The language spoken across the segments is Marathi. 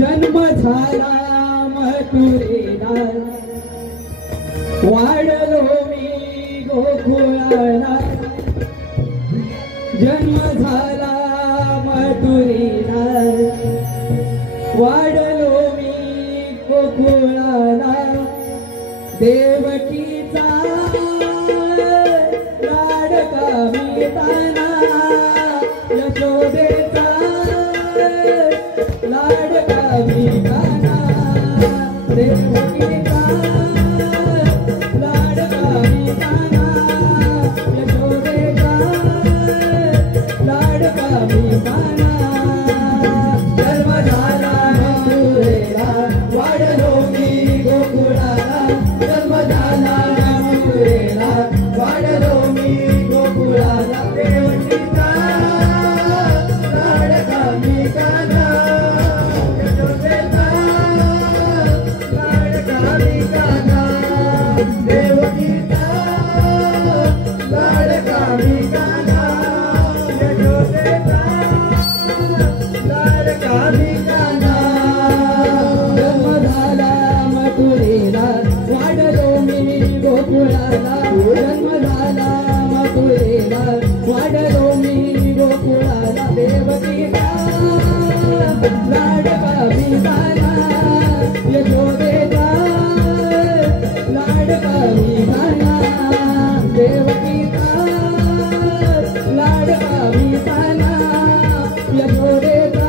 जन्म झाला मथुरेला वाढलो मी गोकुळाला जन्म झाला मथुरेला वाढलो मी गोकुळाला देवकीचा लाडका मी ताना यशोदेचा लाडका मी ताना देवकीचा लाडका मी ताना यशोदेचा लाडका मी ताना जन्म झाला मथुरेला वाढलो मी गोकुळाला जन्म झाला मथुरेला वाढलो मी गोकुळाला देवकीचा लाडका मी ताना यशोदेचा लाडका मी ताना देवकीचा लाडका मी ताना यशोदेचा लाडका मी ताना जन्म झाला मथुरेला वाढलो मी गोकुळाला जन्म झाला मथुरेला वाढलो मी गोकुळाला देवकीचा लाडका मी ताना यशोदेचा लाडका मी ताना देवकीचा लाडका मी ताना यशोदेचा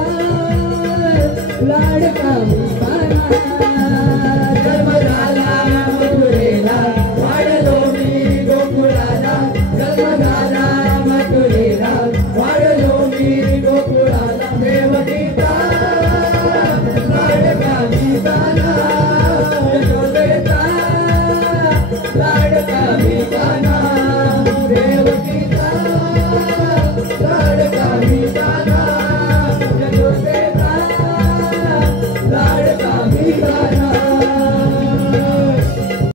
लाडका मी ताना